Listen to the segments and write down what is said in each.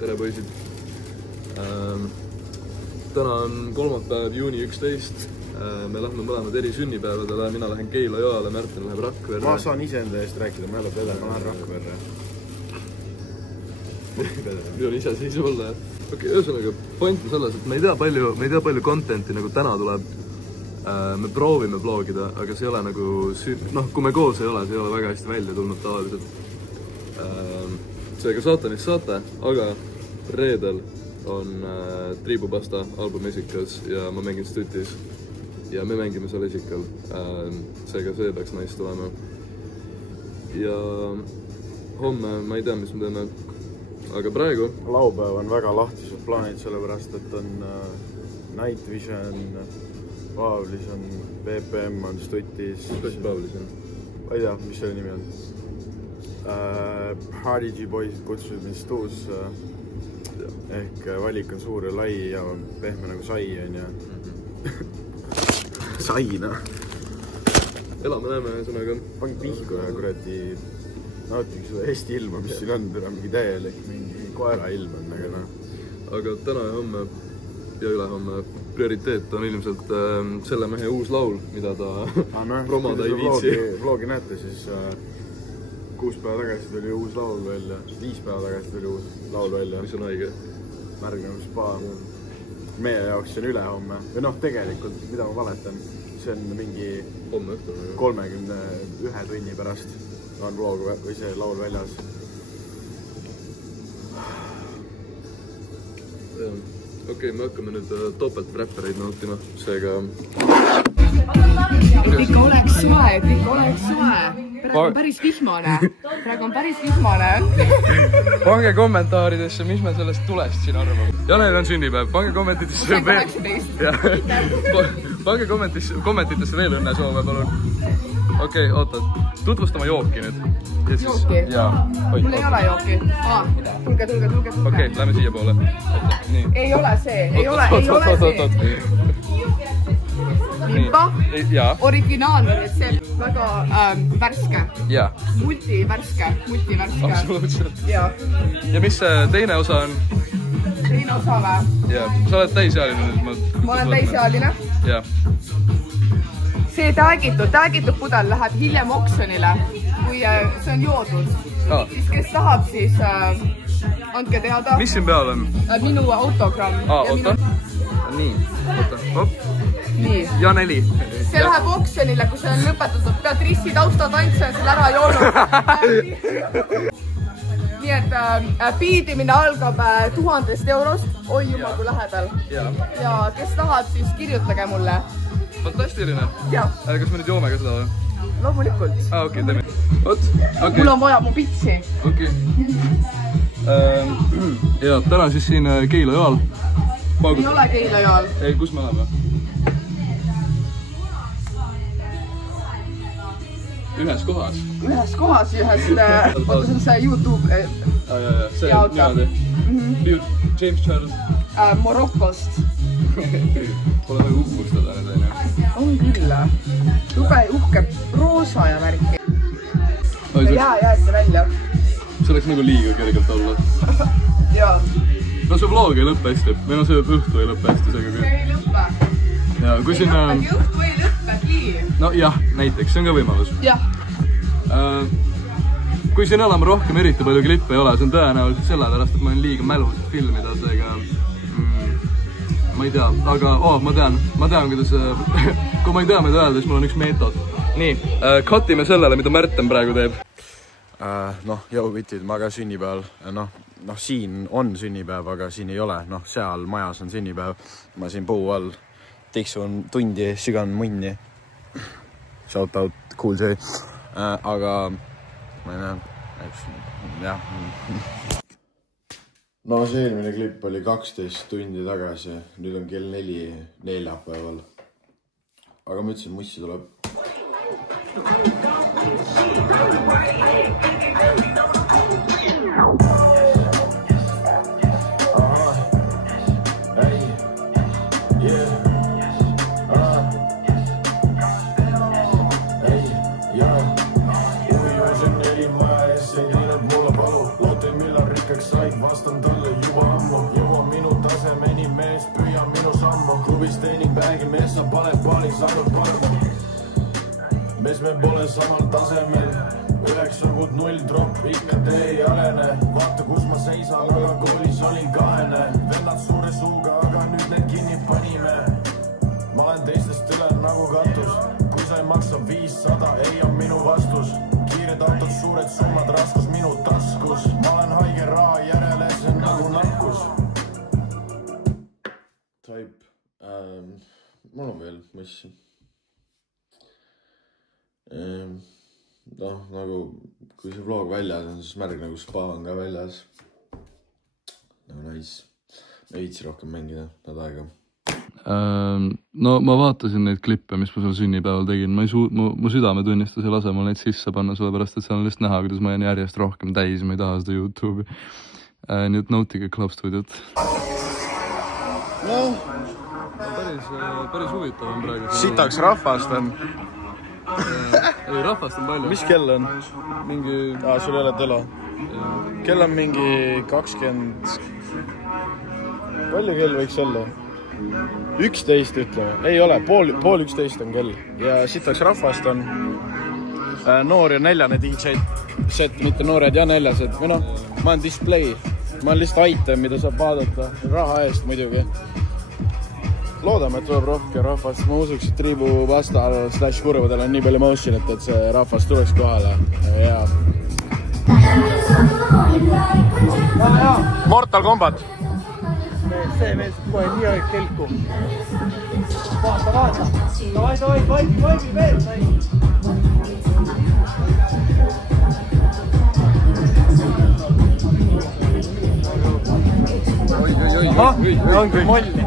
tere poisid. Täna on kolmapäev, juuni 11. Me lähme mõlemad eri sünnipäevadele. Mina lähen Keila Joale, Märten läheb Rakverre. Ma saan ise enda eest rääkida, ma ei ole pede, ma lähen Rakverre. Nüüd on ise seisab olla. Okei, ühesõnaga, point on selles, et me ei tea palju contenti nagu täna tuleb. Me proovime vlogida, aga see ei ole nagu... kui me koos ei ole, see ei ole väga hästi välja tulnud tavaliselt. Seega saate, mis saate, aga reedel on Triibupasta album esikas ja ma mängin Stutis ja me mängime seal esikal. Seega see peaks nice tulema. Ja homme ma ei tea, mis me teeme, aga praegu... Laupäev on väga lahtised plaanid, sellepärast, et on Night Vision, Paavlis on, BPM on Stutis. Kuidas Paavlis on? Ma ei tea, mis selle nimi on. Hardy G poisid kutsusid mind Stuusse. Ehk valik on suur ja lai ja pehme nagu sai on ja... Saina. Elame näeme sõnaga. Pangi pihku ja kuradi... Nautingi seda Eesti ilma, mis siin on, teda mingi täielik, mingi koera ilm on, aga noh. Aga täna ja homme ja ülehomme prioriteet on ilmselt selle mehe uus laul, mida ta promoda ei viitsi. Vlogi näete, siis 6 päeva tagasi tuli uus laul välja, 5 päeva tagasi tuli uus laul välja. Mis on haige? Märg nagu spa. Meie jaoks see on ülehomme. Või noh, tegelikult, mida ma valetan, see on mingi 31 tunni pärast on vlog või see laul väljas. Okei, me hakkame nüüd topelt räppereid nautima, seega... Ikka oleks soe. Praegu on päris vihmane. Pange kommentaaridesse, mis me sellest tulest siin arvame. Janel on sünnipäev, pange kommentitesse kommentitesse veel õnnesoove, palun. Okei, oota, tutvustama jooki nüüd. Jooki? Mul ei ole jooki. Tulge. Okei, lähme siia poole. Ei ole see, ei ole see. Limpa, originaalne retsept, väga värske. Multivärske. Absoluutselt. Ja mis teine osa on? Teine osa või? Sa oled täisealine nüüd? Ma olen täisealine. See täägitud pudel läheb hiljem oksjonile, kui see on joodud. Siis kes tahab, siis andke teada. Mis siin peal on? Minu autogramm. Oota. Nii, oota, hopp. Ja 4. See läheb oksjonile, kui see on lõpetatud. Pead rissi taustatantse, seal ära ei olnud. Nii et piidimine algab 1000 eurost. Oi jumal kui lähedal. Ja kes tahab, siis kirjutage mulle. Fantastiline. Kas me nüüd joome ka seda või? Loomulikult. Okei, teeme. Mul on vaja mu pitsi. Okei. Ja täna siis siin Keila Joal. Ei ole Keila Joal. Ei, kus me oleme? Ühes kohas. Oota, see on see YouTube. See on niimoodi. James Charles. Marokost. Pole väga uhkustada nüüd, aine. On küll. Tube uhke roosa ja värki. Jäete välja. See oleks nagu liiga kergelt olla. Jaa. No see vlog ei lõppe hästi. Või no see õhtu ei lõppe hästi. See ei lõppe. Lõppegi õhtu ei lõppegi. No jah, näiteks. See on ka võimalus. Jah. Kui siin olema rohkem eriti palju klippe ei ole, see on tõenäoliselt selle pärast, et ma olen liiga mälus filmida, seega ma ei tea, aga ma tean, kuidas kui ma ei tea, mida öelda, siis mul on üks meetod. Nii, cutime sellele, mida Märten praegu teeb. Noh, jõuvitid, ma ka sünnipäeval. Noh, siin on sünnipäev, aga siin ei ole. Noh, seal majas on sünnipäev. Ma siin puu all tiksun tundi, sigan munni. Shout out, cool J. Aga ma ei näe, jah. No see eelmine klipp oli 12 tundi tagasi, nüüd on kell 4 neljapäeval. Aga ma ütlesin, mussi tuleb. rikkaks said, vastan talle juba ammu. Jõuan minu tasemeni, mees püüa minu sammu. Klubis teenib väegi, mees saab palis ainult parda. Mees me pole samal tasemel, 9.0 drop, ikka tee ei alene. Vaata kus ma seisan, aga koolis olin kahene. Vennad suure suuga, aga nüüd need kinni panime. Ma olen teistest üle nagu katus, kui sa ei maksa 500, ei on minu vastus. Kiired autod, suured summad, raskus minu taskus. Ma olen haige raha järele, see nagu nakkus. Type, mul on veel mõssi. Noh, nagu kui see vlog väljas on, siis märg nagu spa on ka väljas. Nagu nice. Ma ei viitsi rohkem mängida nad aega. No ma vaatasin neid klippe, mis ma seal sünnipäeval tegin. Mu südametunnistus ei lase mul neid sisse panna, sellepärast, et seal on lihtsalt näha, kuidas ma jään järjest rohkem täis. Ma ei taha seda YouTube'i. Nii et nautige Club Studiot. No, päris huvitav on praegu. Sitaks rahvast on. Ei, rahvast on palju. Mis kell on? Mingi... sul ei ole telo. Kell on mingi 20... Palju kell võiks olla? 11 ütleme. Ei ole, pool 11 on kell. Ja sitaks rahvast on noor ja neljane DJ set, mitte noored ja neljased. Või noh, ma olen display. Ma olen lihtsalt item, mida saab vaadata. Raha eest muidugi. Loodame, et tuleb rohkem rahvast. Ma usuks, et Triibu vastal / kurvadel on nii palju emotionit, et see rahvast tuleks kohale. Ja. Mortal Kombat. See mees kohe nii aeg kelku. Vaata. Vaibi veel. Oi, ongi molli.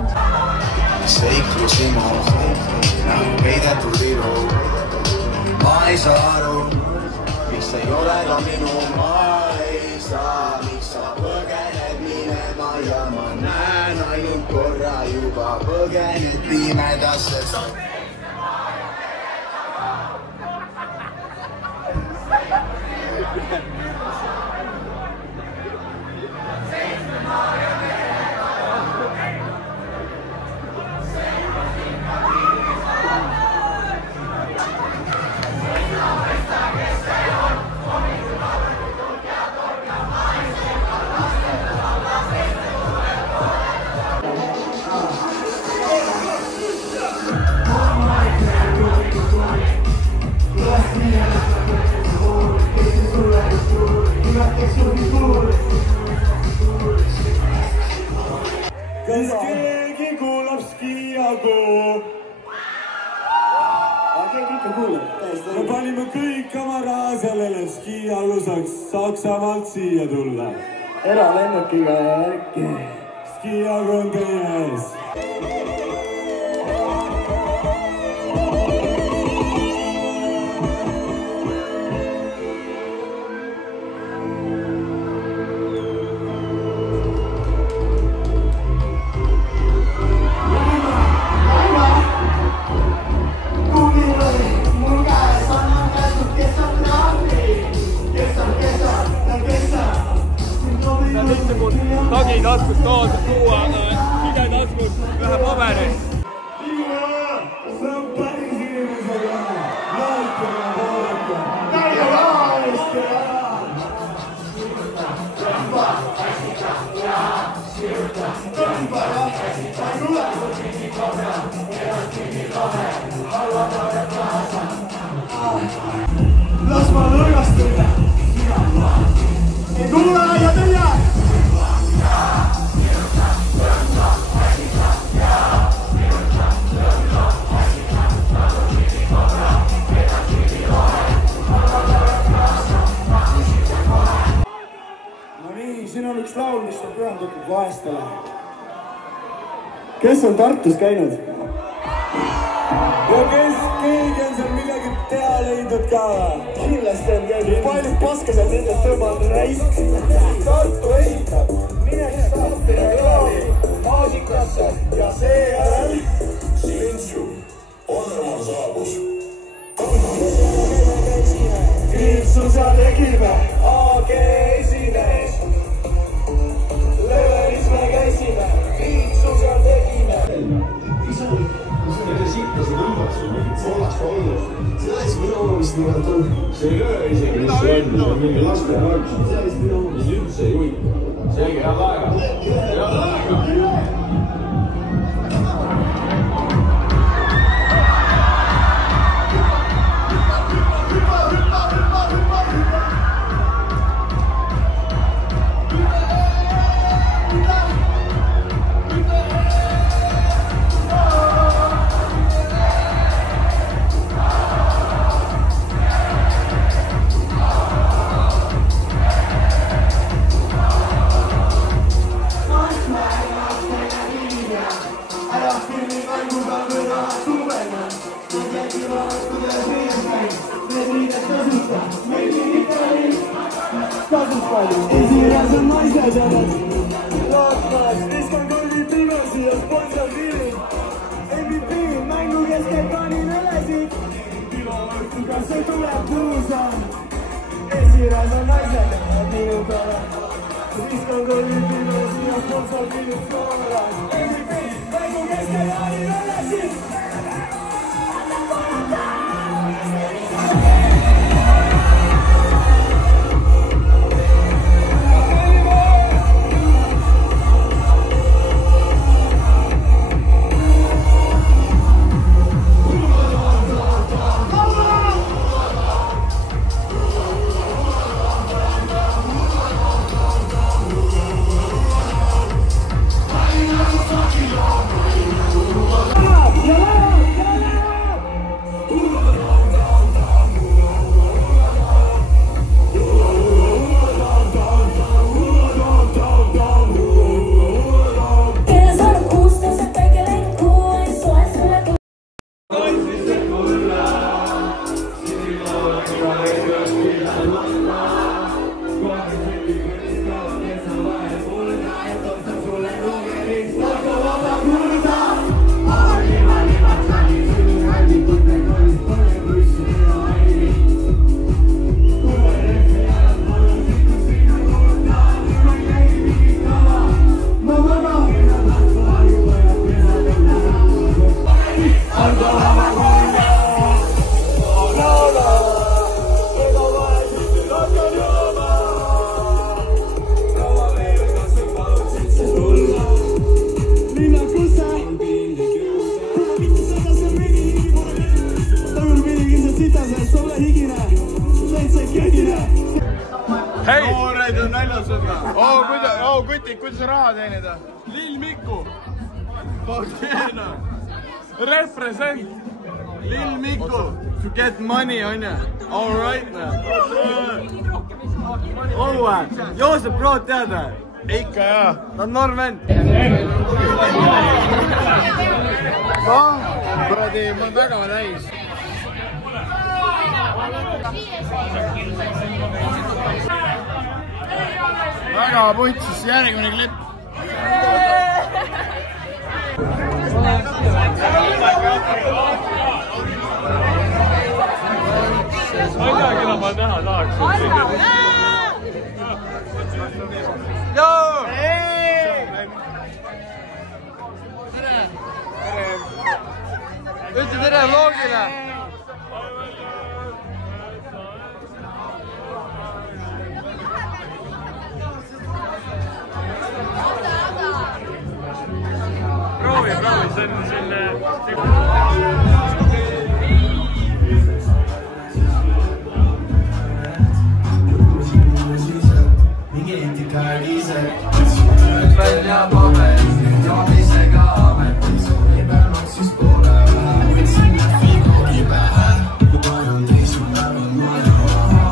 Seiklusimo, nagu peidetud ilu. Ma ei saa aru, miks ei ole ka minu. Ma ei saa, miks sa põgened minema ja ma näen ainult korra juba põgened pimedasse. Kas keegi kuulab Skiago? Keegi ikka kuulab. Me panime kõik oma raha sellele, et Skiago saaks Saksamaalt siia tulla. Eralennukiga ja äkki. Skiago on teie ees. Tagi taskust kaasa tuua, kide taskust ühe paberi. See on päris inimesega. Laitega pooleka. Täie rahaliste ära. Las ma lõõgastada. Tule ja teie! Siin on üks laul, mis on pühendatud vaestele. Kes on Tartus käinud? Ja kes keegi on seal midagi teha leidnud ka? Kindlasti on käinud. Palju paska seal nendest tõmbanud raisk. Tartu esitab. Mineks tahtmine klaali. Maasikasse. Ja seejärel Silentsu. Onnemaa saabus. Kriipsus ja tegime. AG esimees. see ei löö isegi, mis see on, see on mingi laste harks, mis üldse ei huvita. Selge, head aega. Head aega. Hei! Noored on näljas võtma. Kuidas raha teenida? Lil Miku. Volcano. Represent. Lil Miku. To get money, on ya? All right, man. Joosep Prood teada? Ikka, jaa. Ta on Norman. Kuradi, ma olen väga täis. Väga putsis, järgmine klipp. Ma ei tea, keda ma näha tahaks. Joo! Ütle tere vlogile! Proovi, see on siin... Välja paber, joamisega ametis, peal maksis poole vähe, võtsin figuuri pähe, kui panen teisel päeval maja maha.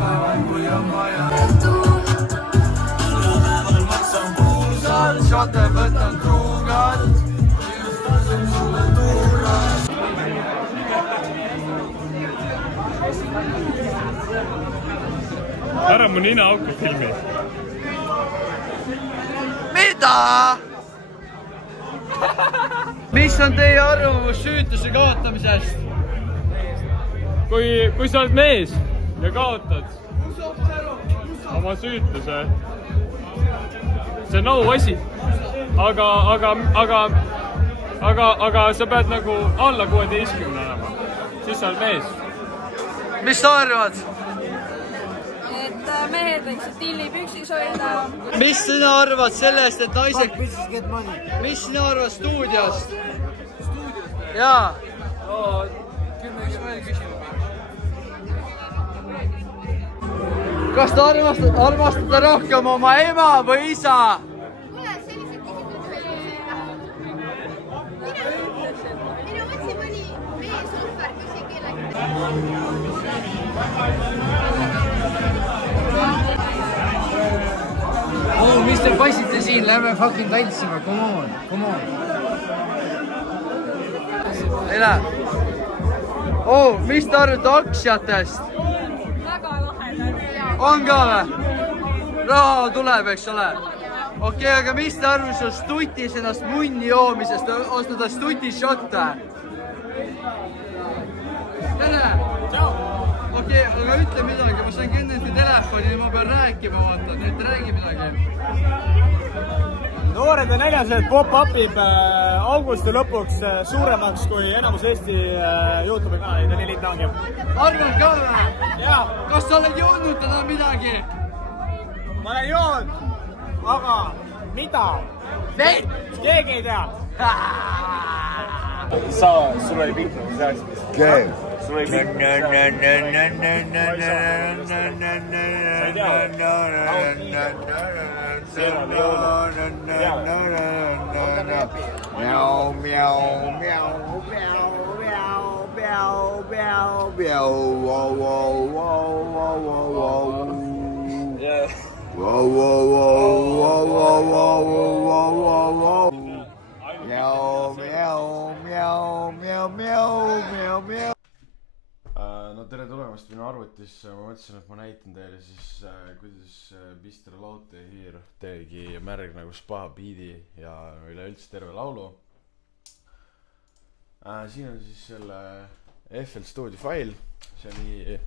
Päeval kui on maja. Päeval maksan puusal, šote võtan truugad, jõustasin sulle tuurad. Ära mu nina auku filmi. Mida? Mis on teie arvamus süütuse kaotamisest? Kui sa oled mees ja kaotad oma süütuse, see on auasi. Aga sa pead nagu alla 16 olema. Siis sa oled mees. mis sa arvad? Et mehed võiksid tilli püksis hoida. Mis sina arvad sellest, et naised... Mis sina arvad stuudiost? Jaa. Kas ta armastada rohkem oma ema või isa? Kuule, sellised küsimused. Minu mõtlesin mõni mees ulfar küsi kellegi. Oh, mis te paisite siin? Lähme fucking tantsima. Come on, come on. Ei lähe. Oh, mis te arvate aktsiatest? Väga lahedad. On ka või? Raha tuleb, eks ole? Okei, aga mis te arvate stutis ennast munni joomisest? Ostada stuti šotte? Tere! Okei, aga ütle midagi, ma sain kindlasti telefoni, ma pean rääkima, vaata, nii et räägi midagi. Noored ja näljased pop-upib augusti lõpuks suuremaks kui enamus Eesti YouTube'i kanalid ja nii lihtne ongi. Arvad ka või? Jaa. Kas sa oled joonud täna midagi? Ma olen joonud, aga mida? Vett! Keegi ei tea. Sul oli pikk, mis rääksid? Okei. Sul oli pikk, mis No tere tulemast minu arvutisse, ma mõtlesin, et ma näitan teile siis, kuidas Mr. Laute Hiir tegi märg nagu spa biidi ja üleüldse terve laulu. Siin on siis selle FL Studio fail, see oli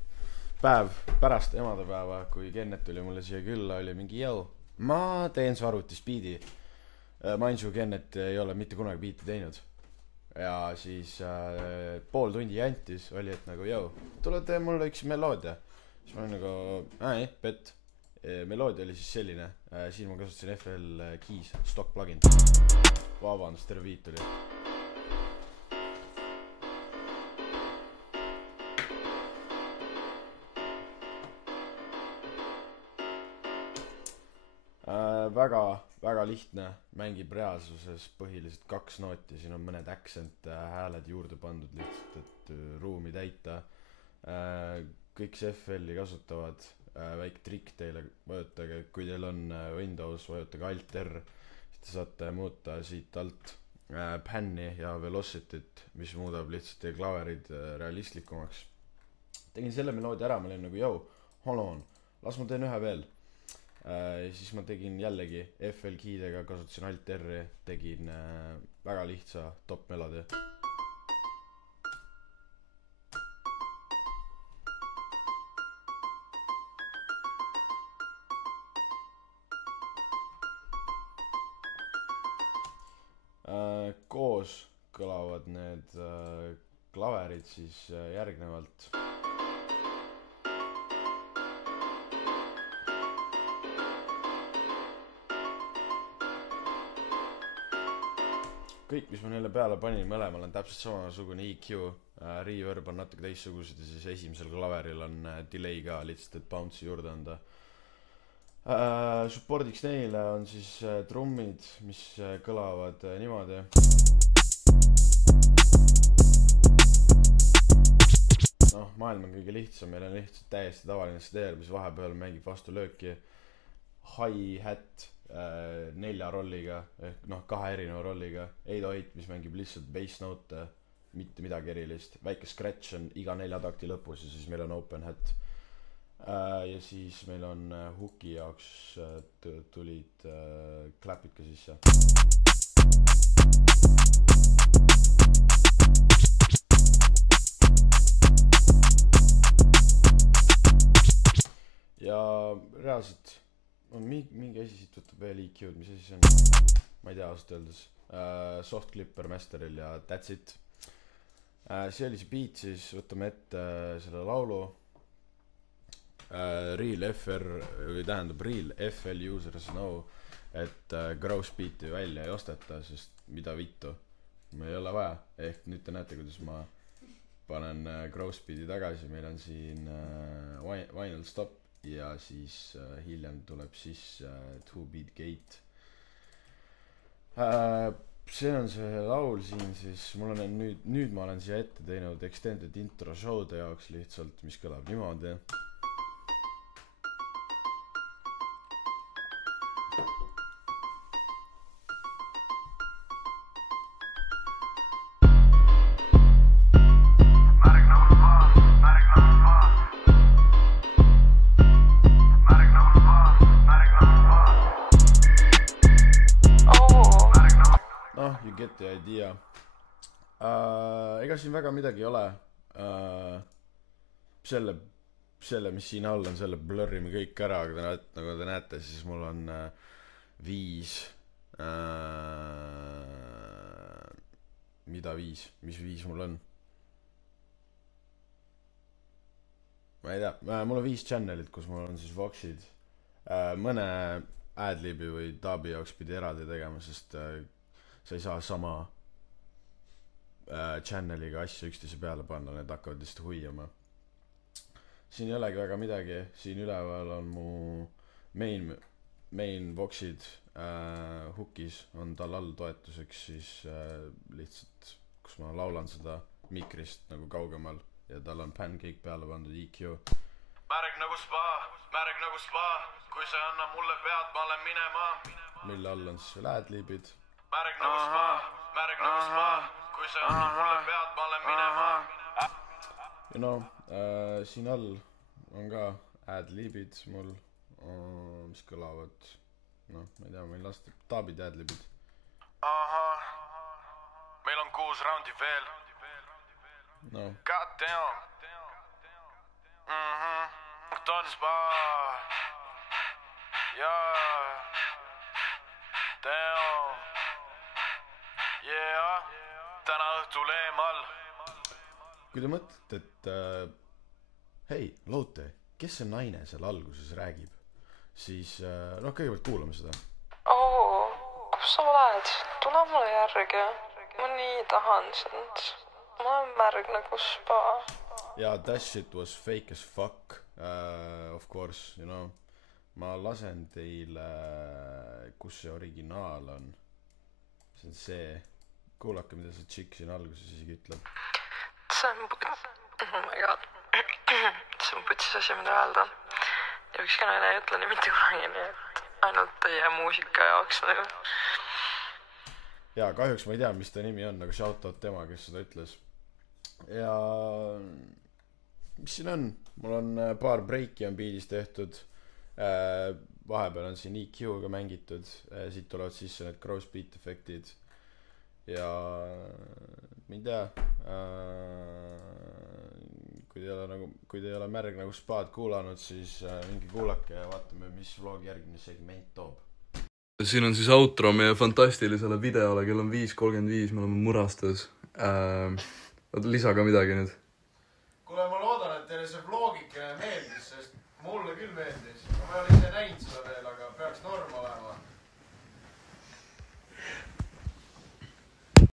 päev pärast emadepäeva, kui Kennet tuli mulle siia külla, oli mingi jõu. Ma teen su arvutis biidi. Mainsu Kennet ei ole mitte kunagi biiti teinud. Ja siis pool tundi jantis oli, et nagu jõu, tule tee mulle üks meloodia. Siis ma olin nagu, pett. Meloodia oli siis selline, siin ma kasutasin FL Keys, stock plugin. Vabandust, terve beat oli. Väga lihtne, mängib reaalsuses põhiliselt 2 nooti, siin on mõned accent hääled juurde pandud lihtsalt, et ruumi täita. Kõik see FL-i kasutavad, väike trikk teile, vajutage, kui teil on Windows, vajutage Alt-R, siis te saate muuta siit alt pan'i ja velocity't, mis muudab lihtsalt teie klaverid realistlikumaks. Tegin selle meloodia ära, ma olin nagu, jõu, hold on, las ma teen ühe veel. Siis ma tegin jällegi FL keydega, kasutasin Alt-R-i, tegin väga lihtsa top meloodia. Koos kõlavad need klaverid siis järgnevalt. Kõik, mis ma neile peale panin, mõlemal on täpselt samasugune EQ, reverb on natuke teistsugused ja siis esimesel klaveril on delay ka lihtsalt, et bounce'i juurde anda. Supportiks neile on siis trummid, mis kõlavad niimoodi. Noh, maailm on kõige lihtsam, meil on lihtsalt täiesti tavaline snare, mis vahepeal mängib vastu lööki. Hi-hat 4 rolliga, ehk noh 2 erineva rolliga, 808, mis mängib lihtsalt bass note, mitte midagi erilist, väike scratch on iga 4 takti lõpus ja siis meil on open hat. Ja siis meil on hooki jaoks tulid klapid ka sisse. Ja reaalselt on mingi asi siit võtab veel EQ-d, mis asi see on? Ma ei tea ausalt öeldes. Soft Clipper Masteril ja that's it. See oli see beat, siis võtame ette selle laulu Real FR või tähendab Real FL users know, et gross beat'i välja ei osteta, sest mida vittu, meil ei ole vaja. Ehk nüüd te näete, kuidas ma panen gross beat'i tagasi, meil on siin vinyl stop ja siis hiljem tuleb siis 2-beat gate. See on see laul siin siis, mul on nüüd ma olen siia ette teinud extended intro show'de jaoks lihtsalt, mis kõlab niimoodi. You get the idea. Ega siin väga midagi ei ole. Selle, mis siin all on, selle blurrime kõik ära, aga nagu te näete, siis mul on 5. Mida 5? Mis 5 mul on? Ma ei tea, mul on 5 channelit, kus mul on siis voxid. Mõne adlibi või dubi jaoks pidi eraldi tegema, sest sa ei saa sama channeliga asju üksteise peale panna, need hakkavad lihtsalt huiama. Siin ei olegi väga midagi, siin üleval on mu main voxid hookis, on tal all toetuseks siis lihtsalt, kus ma laulan seda mikrist nagu kaugemal ja tal on pancake peale pandud EQ. Märg nagu spa, kui sa anna mulle pead, ma olen minema. Mille all on siis veel adlibid. Märg nagu spa, kui sa anna mulle pead, ma olen minema. You know, siin all on ka adlibid mul, mis kõlavad, noh, ma ei tea, ma ei lasta taabid adlibid. Meil on 6 raundi veel. No. God damn. Ton spa. Yeah. Damn. Yeah. Täna õhtul eemal. Kui te mõtlete, et hei, Lotte, kes see naine seal alguses räägib, siis noh, kõigepealt kuulame seda. Kus sa oled? Tule mulle järgi. Ma nii tahan sind. Ma olen märg nagu spa. Yeah, that shit was fake as fuck, of course, you know. Ma lasen teile, kus see originaal on. See on see. Kuulake, mida see tšikk siin alguses isegi ütleb. See on oh my god. See on putsis asi, mida öelda. Ja ükski naine ei ütle nii mitte kunagi, nii et ainult teie muusika jaoks nagu. Ja kahjuks ma ei tea, mis ta nimi on, aga shoutout tema, kes seda ütles. Ja mis siin on? Mul on paar breiki on beadis tehtud. Vahepeal on siin EQ-ga mängitud. Siit tulevad sisse need gross beat efektid. Ja ma ei tea, kui te ei ole märg nagu spaad kuulanud, siis mingi kuulake ja vaatame, mis vlogi järgmine segment toob. Siin on siis outro meie fantastilisele videole, kell on 5:35, me oleme Murastes. Lisa ka midagi nüüd. Kuule, ma loodan, et teile see vlogike meeldis, sest mulle küll meeldis.